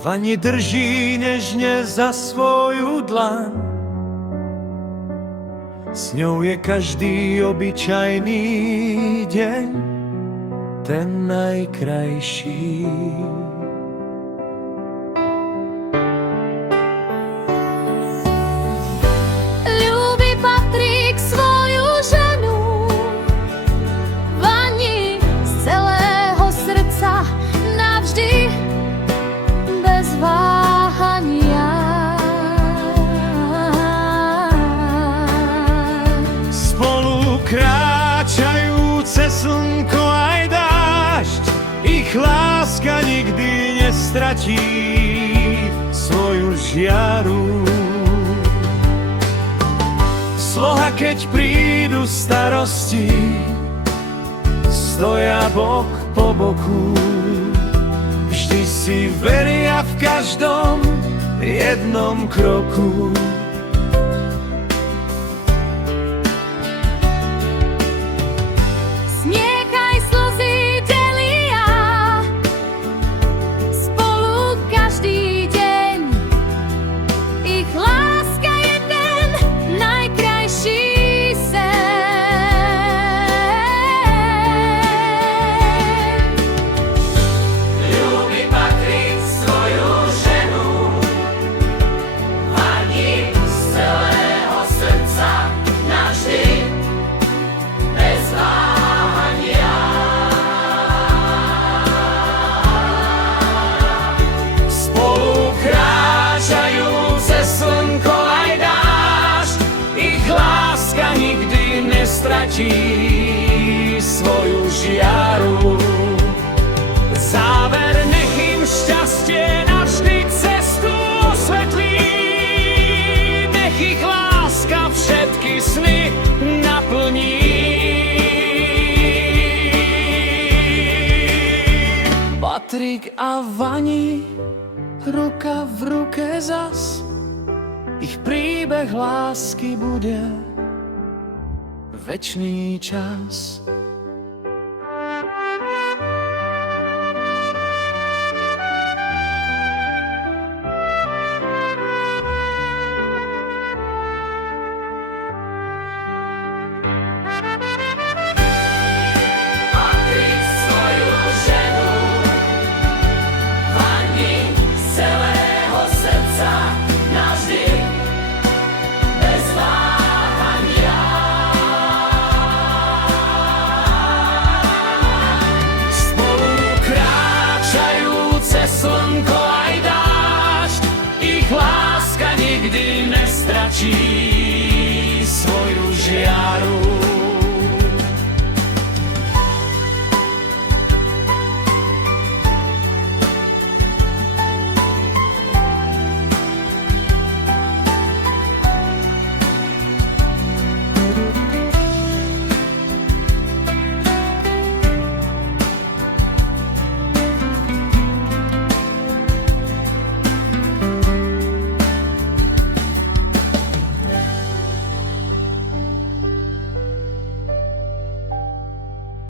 Vani drží nežne za svoju dlaň. S ňou je každý obyčajný deň ten najkrajší. Ľúbi Patrik svoju ženu, Vani z celého srdca, navždy bez váhania. Spolu kráčajú cez slnko aj dážď, ich láska nikdy nestratí svoju žiaru. Sloha, keď prídu starosti, stoja bok po boku. Vždy si veria v každom jednom kroku. Smiech aj slzy delia spolu každý deň. Ich láska je ten najkrajší sen. Ľúbi Patrik svoju ženu, Vani z celého srdca, navždy bez váhania. Spolu kráčajú cez slnko aj dážď, ich láska nikdy nestratí svoju žiaru. Záver nech im šťastie navždy cestu osvetlí, nech ich láska všetky sny naplní. Patrik a Vani, ruka v ruke zas, ich príbeh lásky bude večný čas. Patrik svoju ženu, Vani z celého srdca, navždy bez váhania. Spolu kráčajú cez slnko aj dážď, ich láska nikdy nestratí